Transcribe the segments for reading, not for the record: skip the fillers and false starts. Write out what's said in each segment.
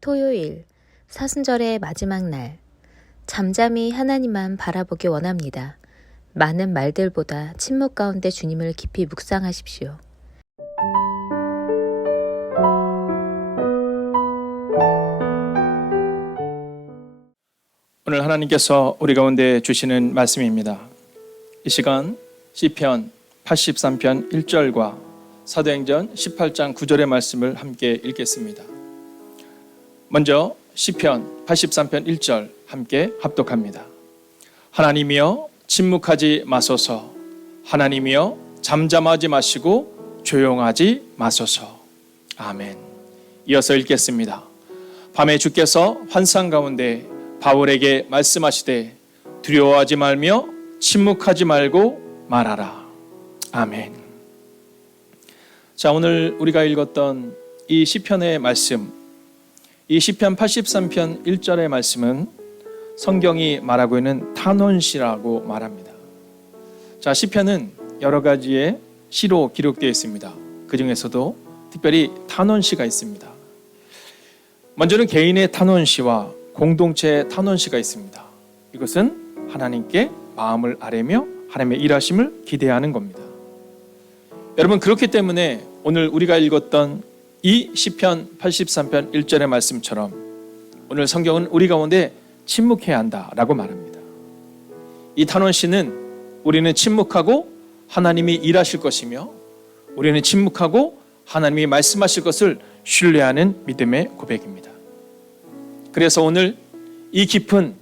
토요일, 사순절의 마지막 날, 잠잠히 하나님만 바라보기 원합니다. 많은 말들보다 침묵 가운데 주님을 깊이 묵상하십시오. 오늘 하나님께서 우리 가운데 주시는 말씀입니다. 이 시간 시편 83편 1절과 사도행전 18장 9절의 말씀을 함께 읽겠습니다. 먼저 시편 83편 1절 함께 합독합니다. 하나님이여 침묵하지 마소서. 하나님이여 잠잠하지 마시고 조용하지 마소서. 아멘. 이어서 읽겠습니다. 밤에 주께서 환상 가운데 바울에게 말씀하시되 두려워하지 말며 침묵하지 말고 말하라. 아멘. 자, 오늘 우리가 읽었던 이 시편의 말씀, 이 시편 83편 1절의 말씀은 성경이 말하고 있는 탄원시라고 말합니다. 자, 시편은 여러 가지의 시로 기록되어 있습니다. 그 중에서도 특별히 탄원시가 있습니다. 먼저는 개인의 탄원시와 공동체의 탄원시가 있습니다. 이것은 하나님께 마음을 아뢰며 하나님의 일하심을 기대하는 겁니다. 여러분, 그렇기 때문에 오늘 우리가 읽었던 이 시편 83편 1절의 말씀처럼 오늘 성경은 우리 가운데 침묵해야 한다라고 말합니다. 이 탄원시는 우리는 침묵하고 하나님이 일하실 것이며 우리는 침묵하고 하나님이 말씀하실 것을 신뢰하는 믿음의 고백입니다. 그래서 오늘 이 깊은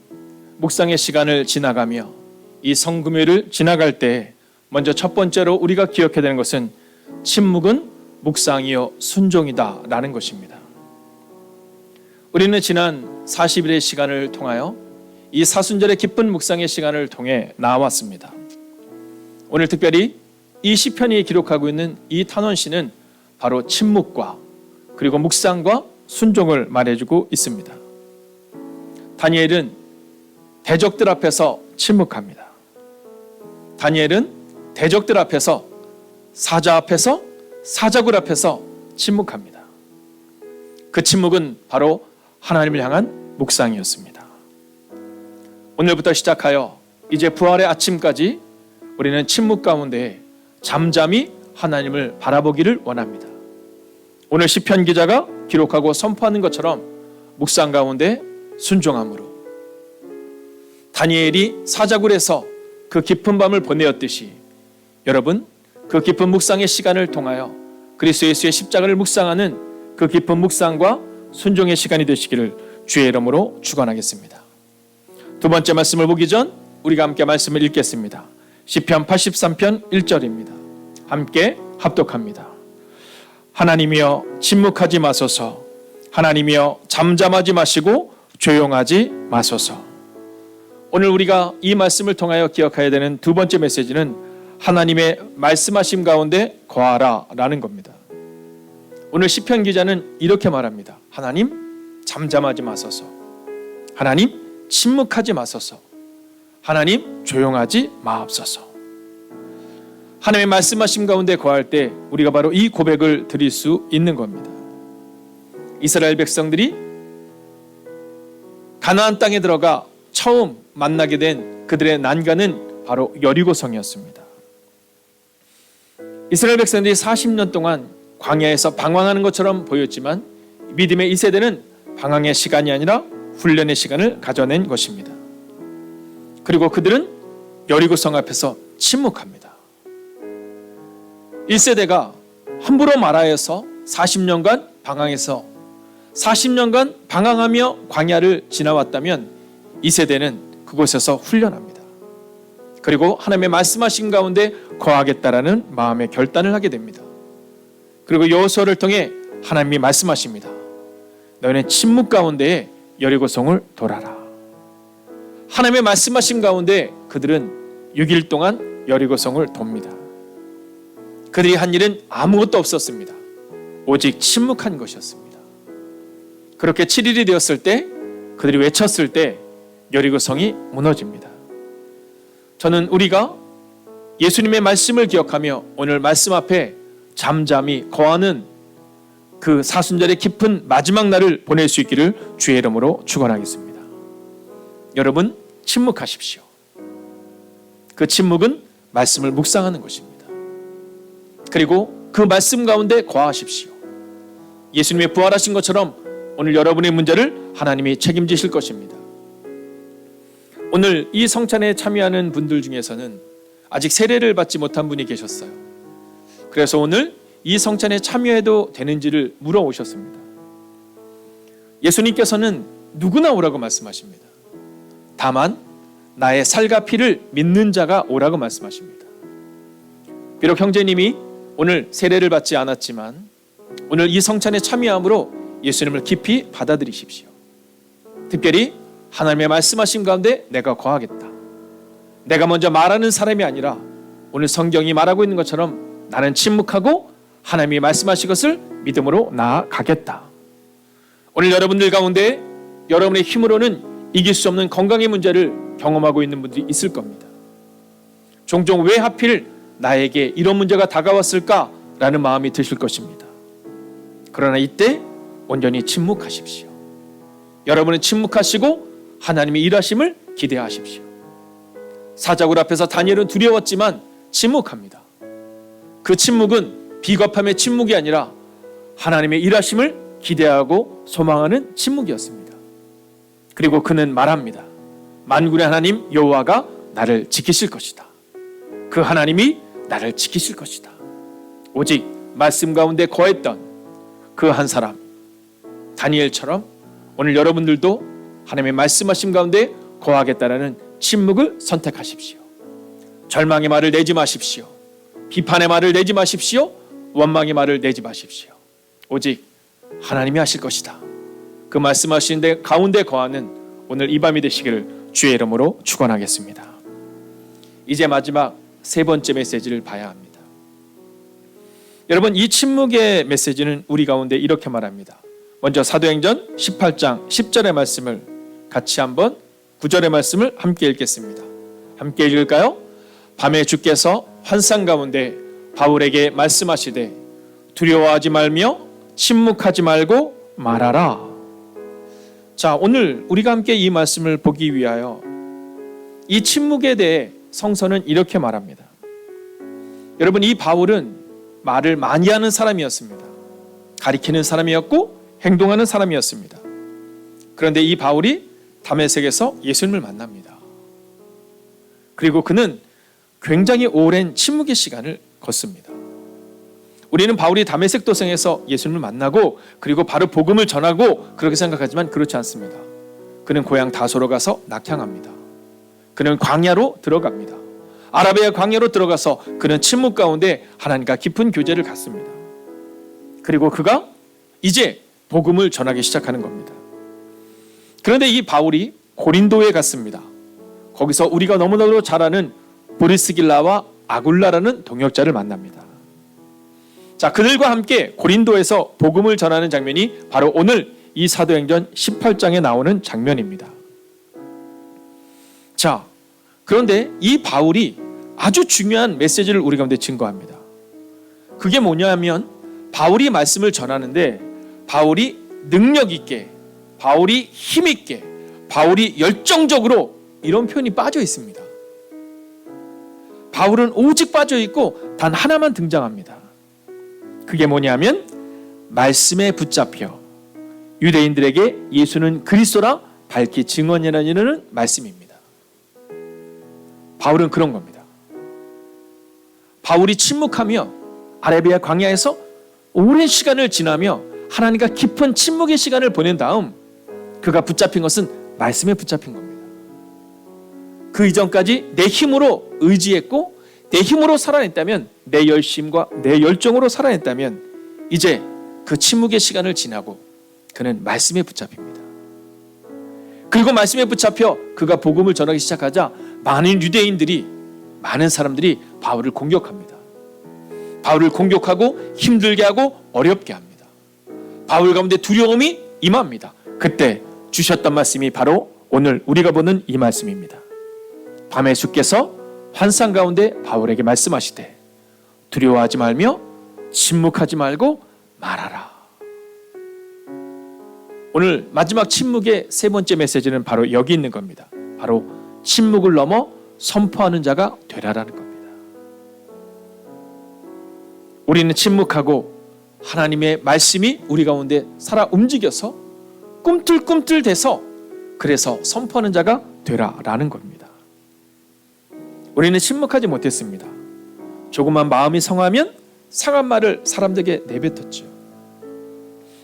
묵상의 시간을 지나가며 이 성금요일을 지나갈 때 먼저 첫 번째로 우리가 기억해야 되는 것은 침묵은 묵상이요 순종이다 라는 것입니다. 우리는 지난 40일의 시간을 통하여 이 사순절의 깊은 묵상의 시간을 통해 나왔습니다. 오늘 특별히 이 시편이 기록하고 있는 이 탄원시는 바로 침묵과 그리고 묵상과 순종을 말해주고 있습니다. 다니엘은 대적들 앞에서 침묵합니다. 다니엘은 대적들 앞에서 사자 앞에서 사자굴 앞에서 침묵합니다. 그 침묵은 바로 하나님을 향한 묵상이었습니다. 오늘부터 시작하여 이제 부활의 아침까지 우리는 침묵 가운데 잠잠히 하나님을 바라보기를 원합니다. 오늘 시편 기자가 기록하고 선포하는 것처럼 묵상 가운데 순종함으로 다니엘이 사자굴에서 그 깊은 밤을 보내었듯이 여러분 그 깊은 묵상의 시간을 통하여 그리스도 예수의 십자가를 묵상하는 그 깊은 묵상과 순종의 시간이 되시기를 주의 이름으로 축원하겠습니다. 두 번째 말씀을 보기 전 우리가 함께 말씀을 읽겠습니다. 시편 83편 1절입니다. 함께 합독합니다. 하나님이여 침묵하지 마소서. 하나님이여 잠잠하지 마시고 조용하지 마소서. 오늘 우리가 이 말씀을 통하여 기억해야 되는 두 번째 메시지는 하나님의 말씀하심 가운데 거하라 라는 겁니다. 오늘 시편 기자는 이렇게 말합니다. 하나님 잠잠하지 마소서. 하나님 침묵하지 마소서. 하나님 조용하지 마옵소서. 하나님의 말씀하심 가운데 거할 때 우리가 바로 이 고백을 드릴 수 있는 겁니다. 이스라엘 백성들이 가나안 땅에 들어가 처음 만나게 된 그들의 난간은 바로 여리고성이었습니다. 이스라엘 백성들이 40년 동안 광야에서 방황하는 것처럼 보였지만 믿음의 이 세대는 방황의 시간이 아니라 훈련의 시간을 가져낸 것입니다. 그리고 그들은 여리고성 앞에서 침묵합니다. 1세대가 함부로 말하여서 40년간 방황해서 40년간 방황하며 광야를 지나왔다면 이 세대는 그곳에서 훈련합니다. 그리고 하나님의 말씀하신 가운데 거하겠다라는 마음의 결단을 하게 됩니다. 그리고 여호수아를 통해 하나님이 말씀하십니다. 너희는 침묵 가운데에 여리고성을 돌아라. 하나님의 말씀하신 가운데 그들은 6일 동안 여리고성을 돕니다. 그들이 한 일은 아무것도 없었습니다. 오직 침묵한 것이었습니다. 그렇게 7일이 되었을 때 그들이 외쳤을 때 여리고성이 무너집니다. 저는 우리가 예수님의 말씀을 기억하며 오늘 말씀 앞에 잠잠히 거하는 그 사순절의 깊은 마지막 날을 보낼 수 있기를 주의 이름으로 축원하겠습니다. 여러분, 침묵하십시오. 그 침묵은 말씀을 묵상하는 것입니다. 그리고 그 말씀 가운데 거하십시오. 예수님이 부활하신 것처럼 오늘 여러분의 문제를 하나님이 책임지실 것입니다. 오늘 이 성찬에 참여하는 분들 중에서는 아직 세례를 받지 못한 분이 계셨어요. 그래서 오늘 이 성찬에 참여해도 되는지를 물어오셨습니다. 예수님께서는 누구나 오라고 말씀하십니다. 다만 나의 살과 피를 믿는 자가 오라고 말씀하십니다. 비록 형제님이 오늘 세례를 받지 않았지만 오늘 이 성찬에 참여함으로 예수님을 깊이 받아들이십시오. 특별히 하나님의 말씀하신 가운데 내가 거하겠다. 내가 먼저 말하는 사람이 아니라 오늘 성경이 말하고 있는 것처럼 나는 침묵하고 하나님이 말씀하신 것을 믿음으로 나아가겠다. 오늘 여러분들 가운데 여러분의 힘으로는 이길 수 없는 건강의 문제를 경험하고 있는 분들이 있을 겁니다. 종종 왜 하필 나에게 이런 문제가 다가왔을까라는 마음이 드실 것입니다. 그러나 이때 온전히 침묵하십시오. 여러분은 침묵하시고 하나님의 일하심을 기대하십시오. 사자굴 앞에서 다니엘은 두려웠지만 침묵합니다. 그 침묵은 비겁함의 침묵이 아니라 하나님의 일하심을 기대하고 소망하는 침묵이었습니다. 그리고 그는 말합니다. 만군의 하나님 여호와가 나를 지키실 것이다. 그 하나님이 나를 지키실 것이다. 오직 말씀 가운데 거했던 그 한 사람 다니엘처럼 오늘 여러분들도 하나님의 말씀하심 가운데 거하겠다라는 침묵을 선택하십시오. 절망의 말을 내지 마십시오. 비판의 말을 내지 마십시오. 원망의 말을 내지 마십시오. 오직 하나님이 하실 것이다. 그 말씀하신 데 가운데 거하는 오늘 이 밤이 되시기를 주의 이름으로 축원하겠습니다. 이제 마지막 세 번째 메시지를 봐야 합니다. 여러분, 이 침묵의 메시지는 우리 가운데 이렇게 말합니다. 먼저 사도행전 18장 10절의 말씀을 같이 한번 9절의 말씀을 함께 읽겠습니다. 함께 읽을까요? 밤에 주께서 환상 가운데 바울에게 말씀하시되 두려워하지 말며 침묵하지 말고 말하라. 자, 오늘 우리가 함께 이 말씀을 보기 위하여 이 침묵에 대해 성서는 이렇게 말합니다. 여러분, 이 바울은 말을 많이 하는 사람이었습니다. 가리키는 사람이었고 행동하는 사람이었습니다. 그런데 이 바울이 다메섹에서 예수님을 만납니다. 그리고 그는 굉장히 오랜 침묵의 시간을 걷습니다. 우리는 바울이 다메섹 도성에서 예수님을 만나고 그리고 바로 복음을 전하고 그렇게 생각하지만 그렇지 않습니다. 그는 고향 다소로 가서 낙향합니다. 그는 광야로 들어갑니다. 아라비아 광야로 들어가서 그는 침묵 가운데 하나님과 깊은 교제를 갖습니다. 그리고 그가 이제 복음을 전하기 시작하는 겁니다. 그런데 이 바울이 고린도에 갔습니다. 거기서 우리가 너무나도 잘 아는 브리스길라와 아굴라라는 동역자를 만납니다. 자, 그들과 함께 고린도에서 복음을 전하는 장면이 바로 오늘 이 사도행전 18장에 나오는 장면입니다. 자, 그런데 이 바울이 아주 중요한 메시지를 우리 가운데 증거합니다. 그게 뭐냐면 바울이 말씀을 전하는데 바울이 능력 있게, 바울이 힘 있게, 바울이 열정적으로 이런 표현이 빠져 있습니다. 바울은 오직 빠져 있고 단 하나만 등장합니다. 그게 뭐냐면 말씀에 붙잡혀 유대인들에게 예수는 그리스도라 밝히 증언하라는 말씀입니다. 바울은 그런 겁니다. 바울이 침묵하며 아라비아 광야에서 오랜 시간을 지나며 하나님과 깊은 침묵의 시간을 보낸 다음 그가 붙잡힌 것은 말씀에 붙잡힌 겁니다. 그 이전까지 내 힘으로 의지했고 내 힘으로 살아냈다면, 내 열심과 내 열정으로 살아냈다면 이제 그 침묵의 시간을 지나고 그는 말씀에 붙잡힙니다. 그리고 말씀에 붙잡혀 그가 복음을 전하기 시작하자 많은 유대인들이, 많은 사람들이 바울을 공격합니다. 바울을 공격하고 힘들게 하고 어렵게 합니다. 바울 가운데 두려움이 임합니다. 그때 주셨던 말씀이 바로 오늘 우리가 보는 이 말씀입니다. 밤에 주께서 환상 가운데 바울에게 말씀하시되 두려워하지 말며 침묵하지 말고 말하라. 오늘 마지막 침묵의 세 번째 메시지는 바로 여기 있는 겁니다. 바로 침묵을 넘어 선포하는 자가 되라라는 겁니다. 우리는 침묵하고 하나님의 말씀이 우리 가운데 살아 움직여서 꿈틀꿈틀대서 그래서 선포하는 자가 되라라는 겁니다. 우리는 침묵하지 못했습니다. 조금만 마음이 상하면 상한 말을 사람들에게 내뱉었죠.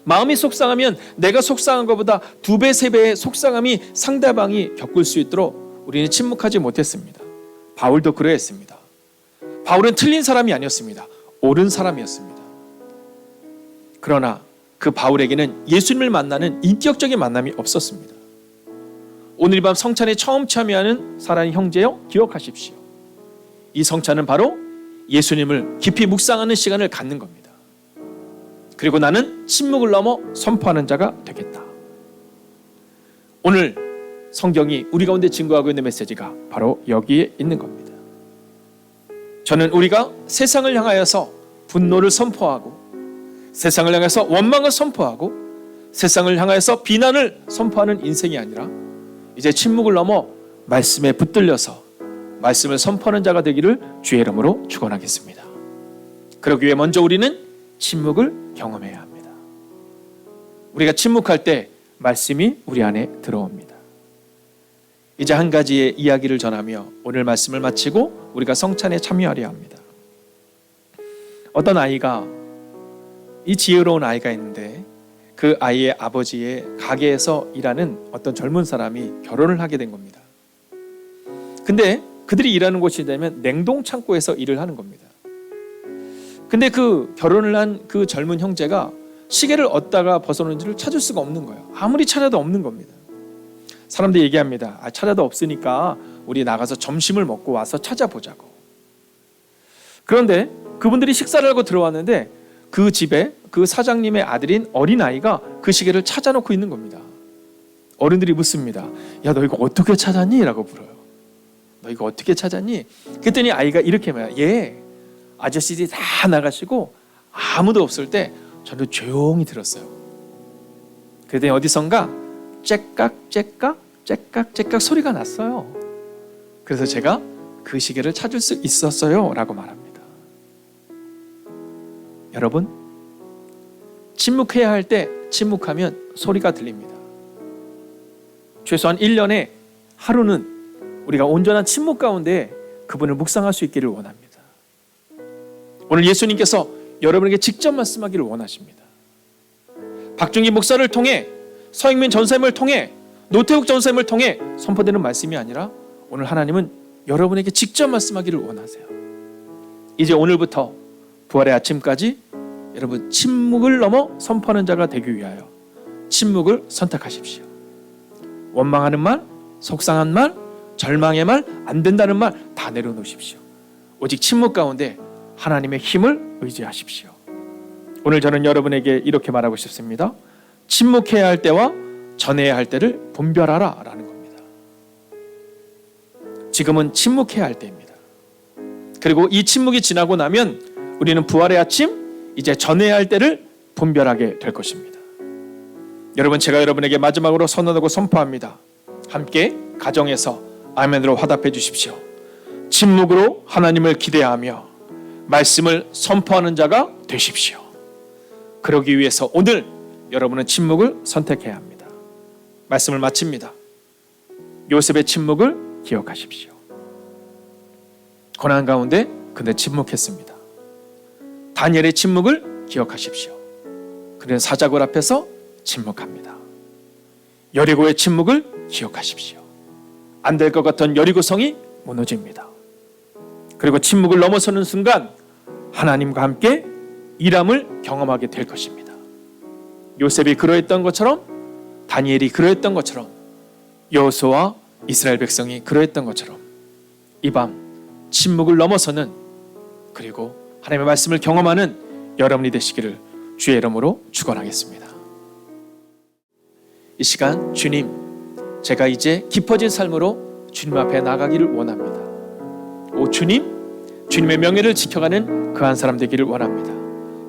마음이 속상하면 내가 속상한 것보다 2배, 3배의 속상함이 상대방이 겪을 수 있도록 우리는 침묵하지 못했습니다. 바울도 그러했습니다. 바울은 틀린 사람이 아니었습니다. 옳은 사람이었습니다. 그러나 그 바울에게는 예수님을 만나는 인격적인 만남이 없었습니다. 오늘 밤 성찬에 처음 참여하는 사랑하는 형제여, 기억하십시오. 이 성찬은 바로 예수님을 깊이 묵상하는 시간을 갖는 겁니다. 그리고 나는 침묵을 넘어 선포하는 자가 되겠다. 오늘 성경이 우리 가운데 증거하고 있는 메시지가 바로 여기에 있는 겁니다. 저는 우리가 세상을 향하여서 분노를 선포하고 세상을 향해서 원망을 선포하고 세상을 향해서 비난을 선포하는 인생이 아니라 이제 침묵을 넘어 말씀에 붙들려서 말씀을 선포하는 자가 되기를 주의 이름으로 축원하겠습니다. 그러기 위해 먼저 우리는 침묵을 경험해야 합니다. 우리가 침묵할 때 말씀이 우리 안에 들어옵니다. 이제 한 가지의 이야기를 전하며 오늘 말씀을 마치고 우리가 성찬에 참여하려 합니다. 어떤 아이가, 이 지혜로운 아이가 있는데 그 아이의 아버지의 가게에서 일하는 어떤 젊은 사람이 결혼을 하게 된 겁니다. 근데 그들이 일하는 곳이 되면 냉동 창고에서 일을 하는 겁니다. 근데 그 결혼을 한 그 젊은 형제가 시계를 얻다가 벗어놓은지를 찾을 수가 없는 거예요. 아무리 찾아도 없는 겁니다. 사람들이 얘기합니다. 찾아도 없으니까 우리 나가서 점심을 먹고 와서 찾아보자고. 그런데 그분들이 식사를 하고 들어왔는데 그 집에 그 사장님의 아들인 어린아이가 그 시계를 찾아놓고 있는 겁니다. 어른들이 묻습니다. 야, 너 이거 어떻게 찾았니? 라고 물어요. 너 이거 어떻게 찾았니? 그랬더니 아이가 이렇게 말해요. 예, 아저씨들이 다 나가시고 아무도 없을 때 저는 조용히 들었어요. 그랬더니 어디선가 째깍 소리가 났어요. 그래서 제가 그 시계를 찾을 수 있었어요 라고 말합니다. 여러분, 침묵해야 할 때 침묵하면 소리가 들립니다. 최소한 1년에 하루는 우리가 온전한 침묵 가운데 그분을 묵상할 수 있기를 원합니다. 오늘 예수님께서 여러분에게 직접 말씀하기를 원하십니다. 박중기 목사를 통해, 서익민 전사님을 통해, 노태욱 전사님을 통해 선포되는 말씀이 아니라 오늘 하나님은 여러분에게 직접 말씀하기를 원하세요. 이제 오늘부터 부활의 아침까지 여러분 침묵을 넘어 선포하는 자가 되기 위하여 침묵을 선택하십시오. 원망하는 말, 속상한 말, 절망의 말, 안 된다는 말 다 내려놓으십시오. 오직 침묵 가운데 하나님의 힘을 의지하십시오. 오늘 저는 여러분에게 이렇게 말하고 싶습니다. 침묵해야 할 때와 전해야 할 때를 분별하라 라는 겁니다. 지금은 침묵해야 할 때입니다. 그리고 이 침묵이 지나고 나면 우리는 부활의 아침, 이제 전해야 할 때를 분별하게 될 것입니다. 여러분, 제가 여러분에게 마지막으로 선언하고 선포합니다. 함께 가정에서 아멘으로 화답해 주십시오. 침묵으로 하나님을 기대하며 말씀을 선포하는 자가 되십시오. 그러기 위해서 오늘 여러분은 침묵을 선택해야 합니다. 말씀을 마칩니다. 요셉의 침묵을 기억하십시오. 고난 가운데 그는 침묵했습니다. 다니엘의 침묵을 기억하십시오. 그는 사자굴 앞에서 침묵합니다. 여리고의 침묵을 기억하십시오. 안 될 것 같던 여리고성이 무너집니다. 그리고 침묵을 넘어서는 순간 하나님과 함께 일함을 경험하게 될 것입니다. 요셉이 그러했던 것처럼, 다니엘이 그러했던 것처럼, 여호수아와 이스라엘 백성이 그러했던 것처럼 이 밤 침묵을 넘어서는, 그리고 하나님의 말씀을 경험하는 여러분이 되시기를 주의 이름으로 축원하겠습니다. 이 시간 주님, 제가 이제 깊어진 삶으로 주님 앞에 나가기를 원합니다. 오 주님, 주님의 명예를 지켜가는 그 한 사람 되기를 원합니다.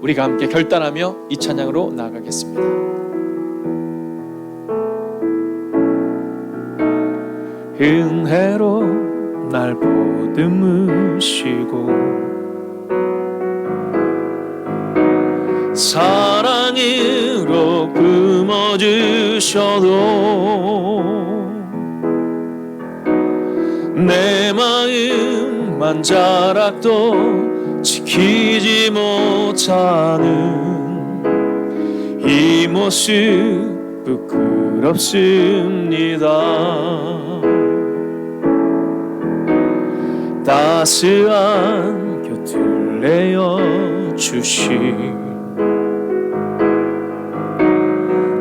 우리가 함께 결단하며 이 찬양으로 나아가겠습니다. 은혜로 날 보듬으시고 사랑으로 품어주셔도 내 마음만 자락도 지키지 못하는 이 모습 부끄럽습니다. 따스한 곁을 내어주신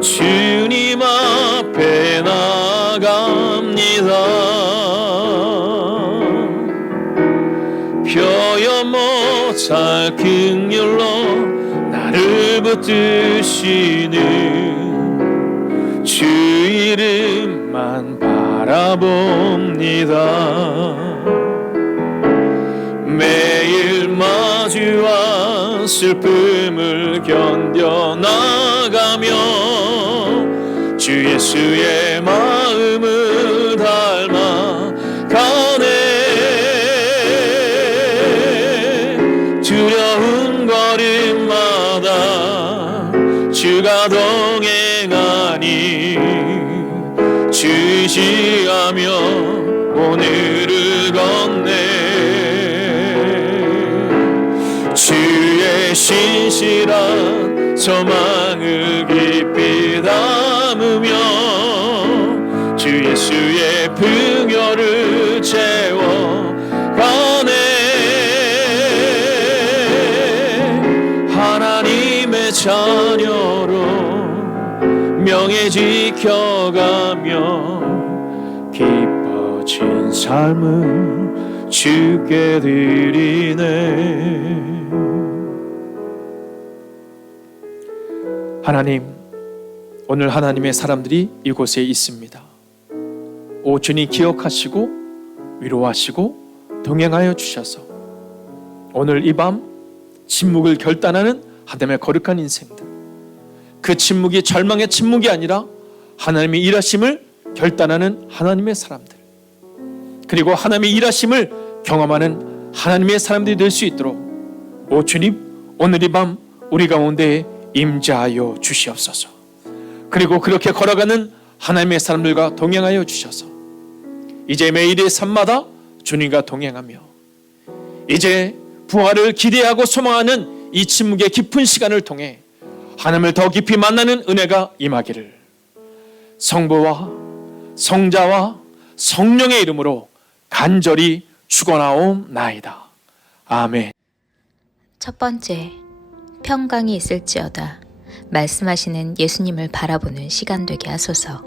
주님 앞에 나갑니다. 표현 못할 긍휼로 나를 붙드시는 주 이름만 바라봅니다. 매일 마주한 슬픔을 견뎌나가며 주 예수의 마음을 닮아 가네. 두려운 걸음마다 주가 동행하니 주시하며 오늘을 걷네. 주의 신실한 소망을 깊이 담으며 주 예수의 풍요를 채워 가네. 하나님의 자녀로 명예 지켜가며 기뻐진 삶을 주께 드리네. 하나님, 오늘 하나님의 사람들이 이곳에 있습니다. 오 주님 기억하시고 위로하시고 동행하여 주셔서 오늘 이 밤 침묵을 결단하는 하나님의 거룩한 인생들, 그 침묵이 절망의 침묵이 아니라 하나님의 일하심을 결단하는 하나님의 사람들, 그리고 하나님의 일하심을 경험하는 하나님의 사람들이 될 수 있도록 오 주님 오늘 이 밤 우리 가운데 임재하여 주시옵소서. 그리고 그렇게 걸어가는 하나님의 사람들과 동행하여 주셔서 이제 매일의 삶마다 주님과 동행하며 이제 부활을 기대하고 소망하는 이 침묵의 깊은 시간을 통해 하나님을 더 깊이 만나는 은혜가 임하기를 성부와 성자와 성령의 이름으로 간절히 축원하옵나이다. 아멘. 첫 번째, 평강이 있을지어다. 말씀하시는 예수님을 바라보는 시간 되게 하소서.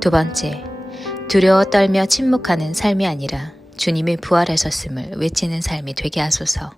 두 번째, 두려워 떨며 침묵하는 삶이 아니라 주님이 부활하셨음을 외치는 삶이 되게 하소서.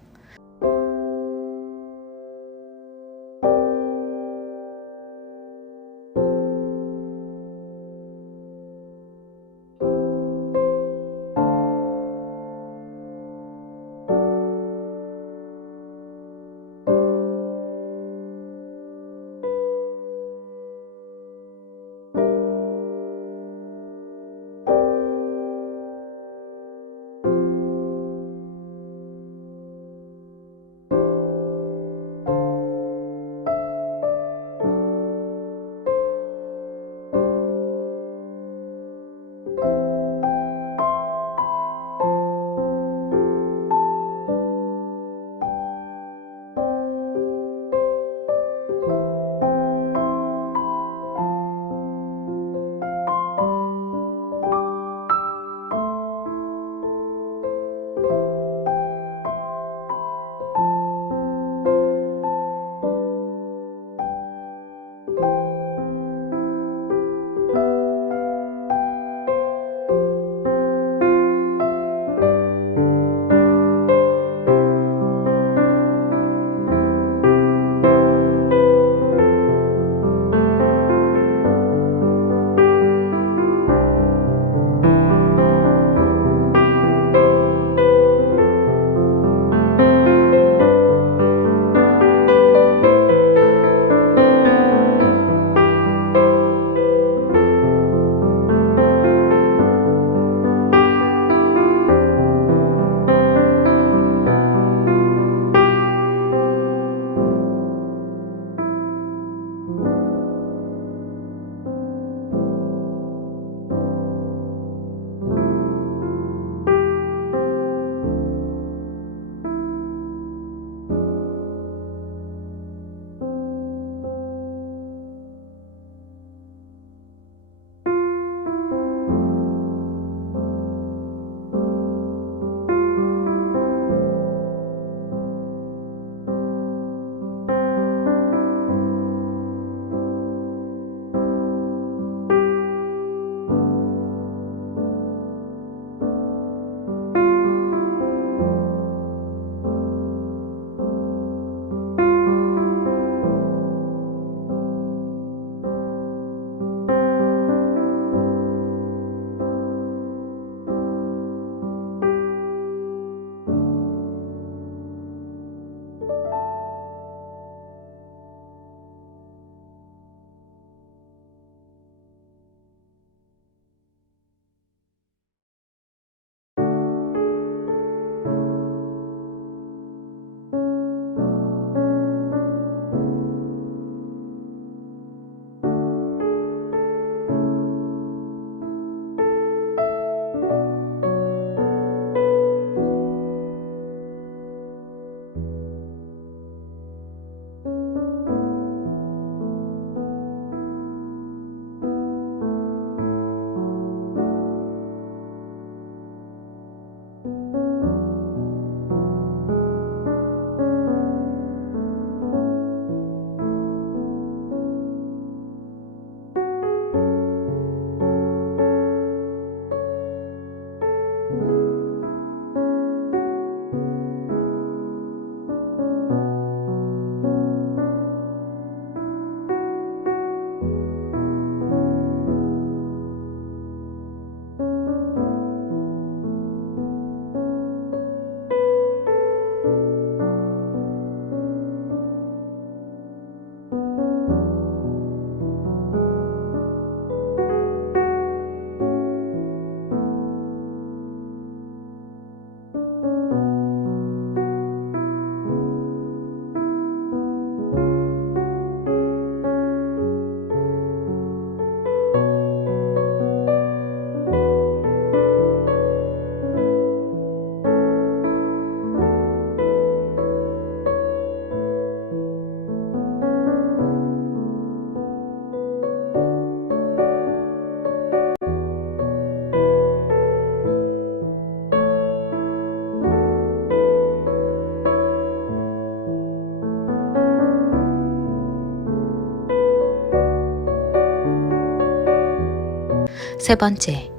세 번째,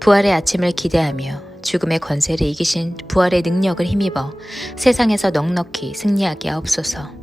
부활의 아침을 기대하며 죽음의 권세를 이기신 부활의 능력을 힘입어 세상에서 넉넉히 승리하게 하옵소서.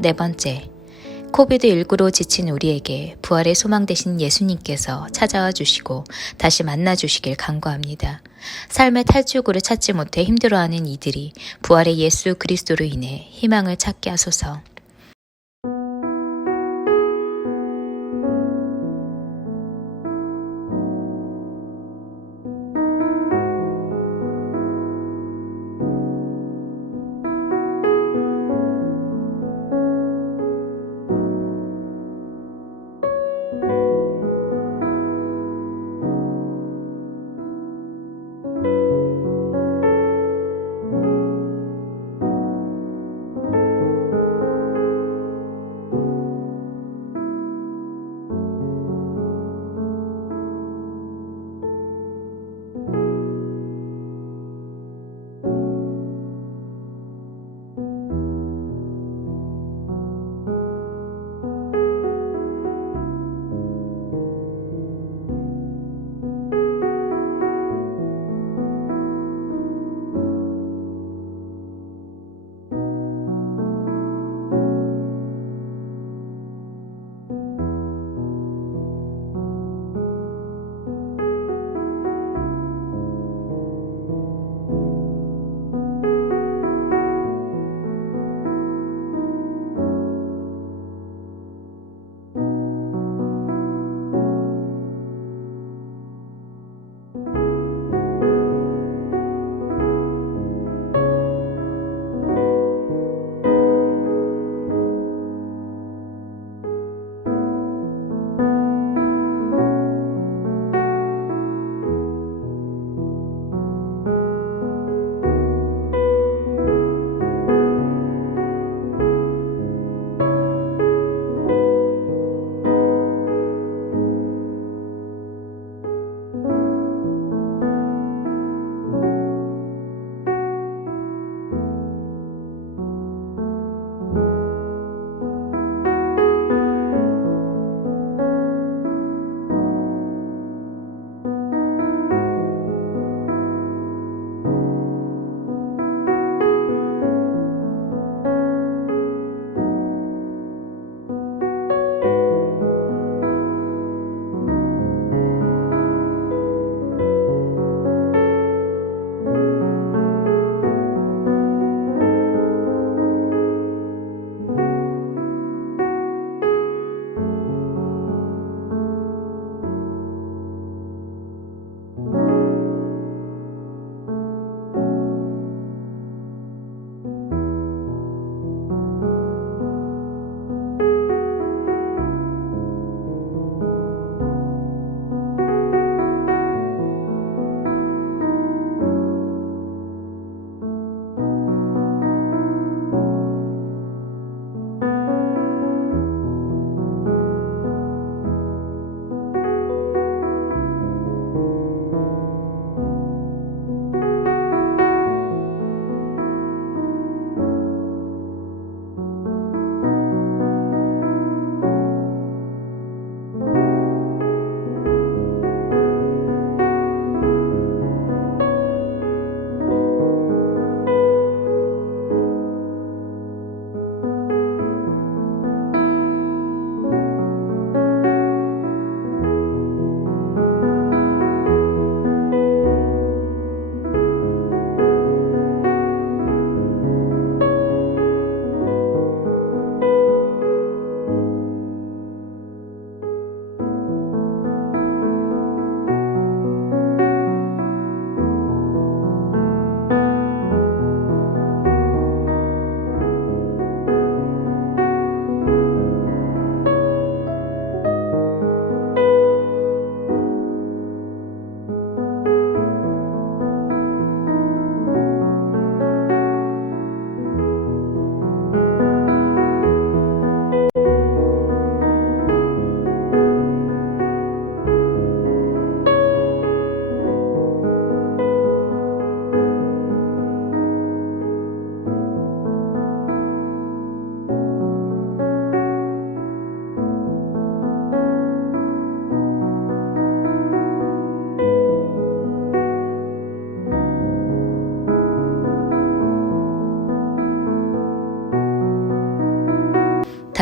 네 번째, 코비드19로 지친 우리에게 부활의 소망 되신 예수님께서 찾아와 주시고 다시 만나 주시길 간구합니다. 삶의 탈출구를 찾지 못해 힘들어하는 이들이 부활의 예수 그리스도로 인해 희망을 찾게 하소서.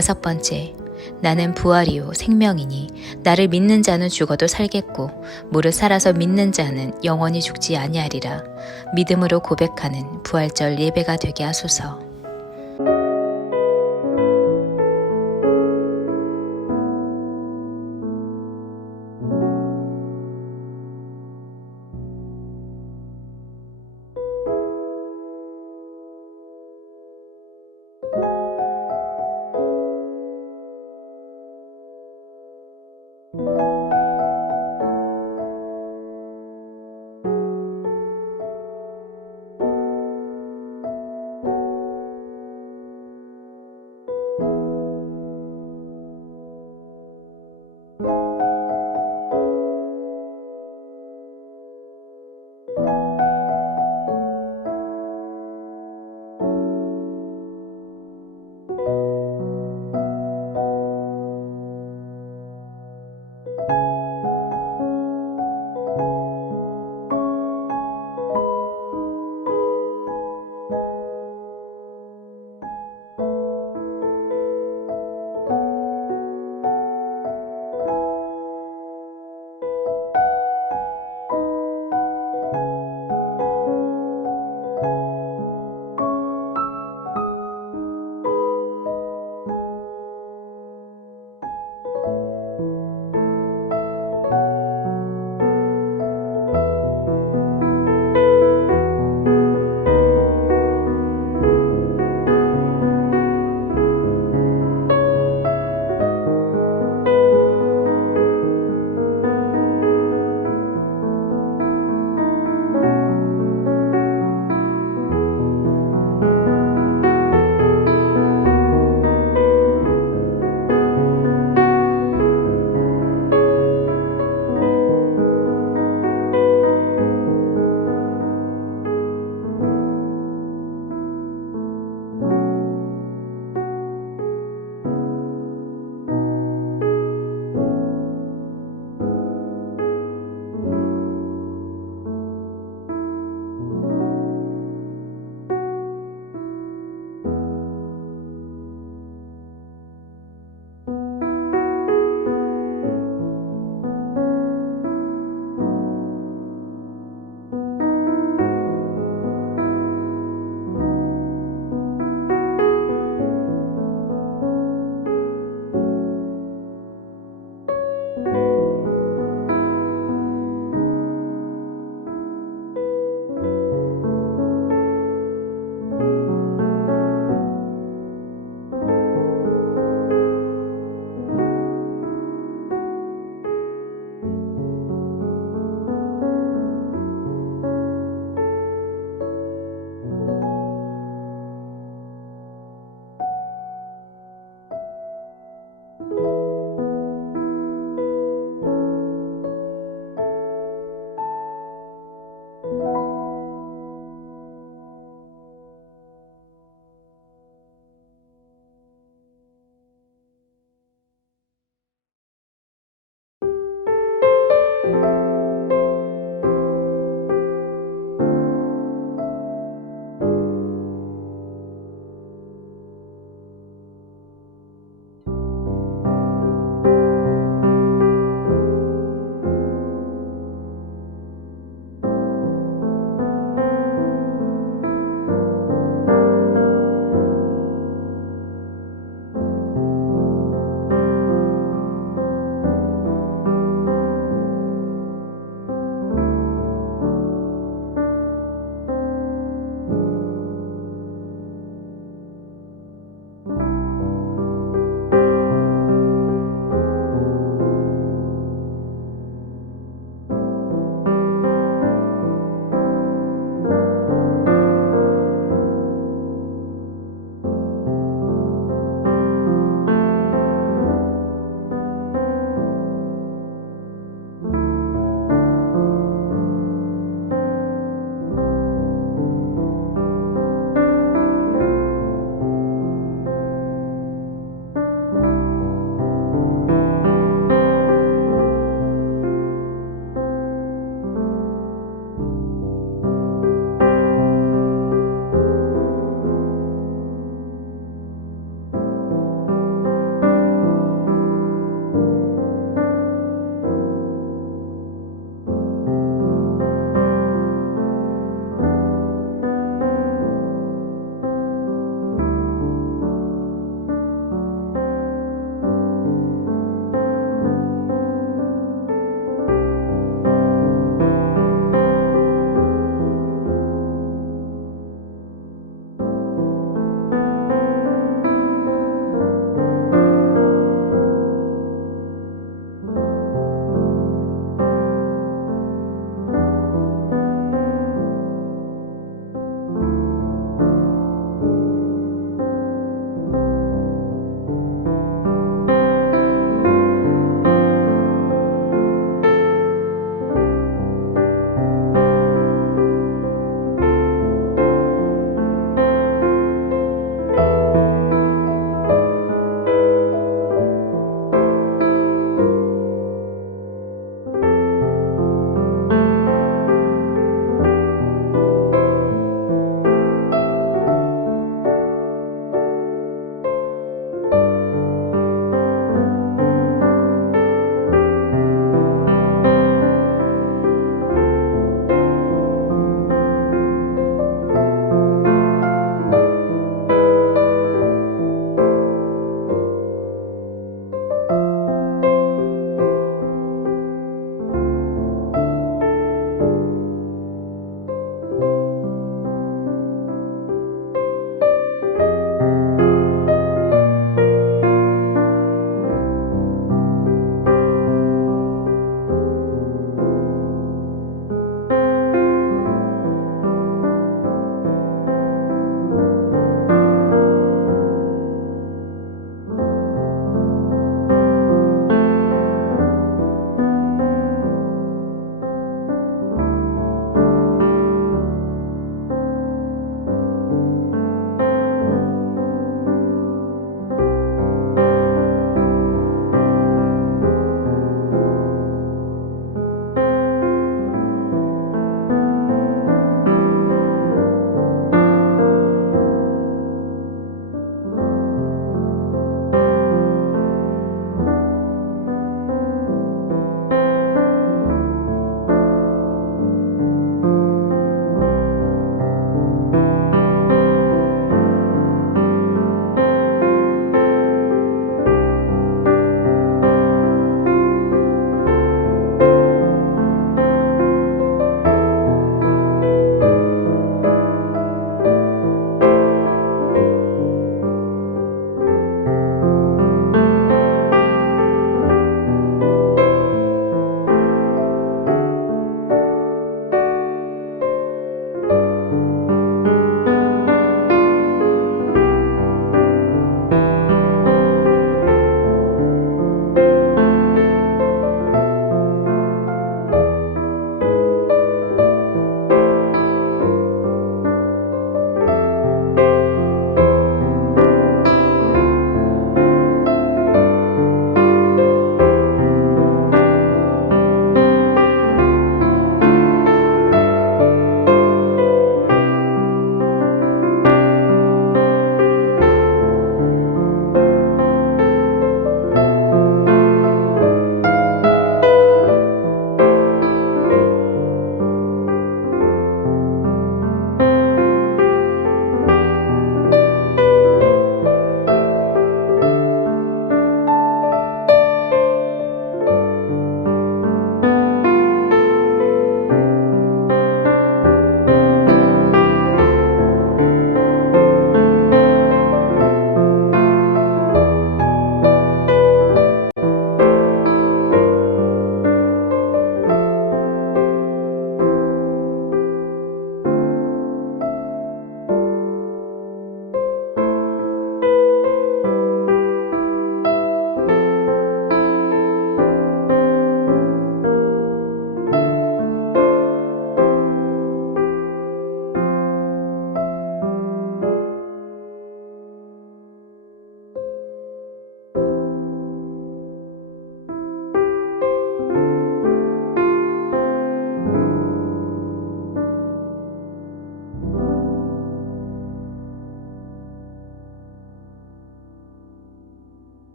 5번째, 나는 부활이요 생명이니 나를 믿는 자는 죽어도 살겠고 무릇 살아서 믿는 자는 영원히 죽지 아니하리라. 믿음으로 고백하는 부활절 예배가 되게 하소서.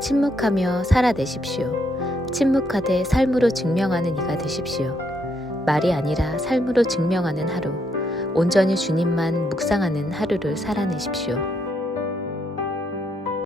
침묵하며 살아내십시오. 침묵하되 삶으로 증명하는 이가 되십시오. 말이 아니라 삶으로 증명하는 하루, 온전히 주님만 묵상하는 하루를 살아내십시오.